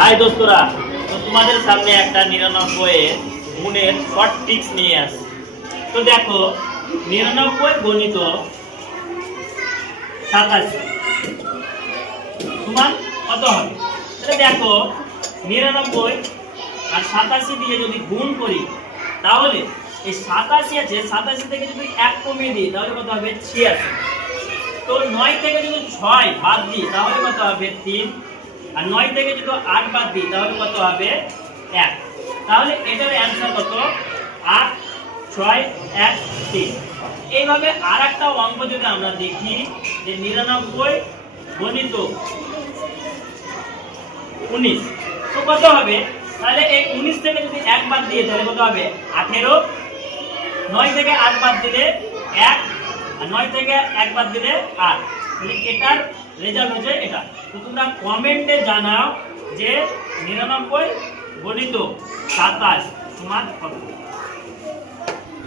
High দোস্তরা, তো তোমাদের সামনে একটা 99 গুণের শর্ট ট্রিক্স নিয়ে আসি। তো দেখো, 99 গণিত 87 সমান কত হবে? তাহলে দেখো, 99 আর 87 দিয়ে যদি গুণ করি, তাহলে এই 87 আছে, 87 থেকে যদি 1 কমিয়ে দিই তাহলে কত হবে? 86। তো 9 থেকে যদি 6 বাদ দিই তাহলে কত হবে? 3। আর 9 থেকে যদি 8 বাদ দিই তাহলে কত হবে? 1। তাহলে এটার অ্যান্সার কত? 8, 6, 1, 3। এইভাবে আর একটা অঙ্ক যদি আমরা দেখি যে 99 গণিত 19, তো কত হবে? তাহলে এই 19 থেকে যদি 1 বাদ দিয়ে তাহলে কত হবে? 18। 9 থেকে 8 বাদ দিলে 1, আর 9 থেকে 1 বাদ দিলে 8। তাহলে এটার রেজাল্ট হচ্ছে এটা। তো তোমরা কমেন্টে জানাও যে 99 গণিত 27 সমান কত।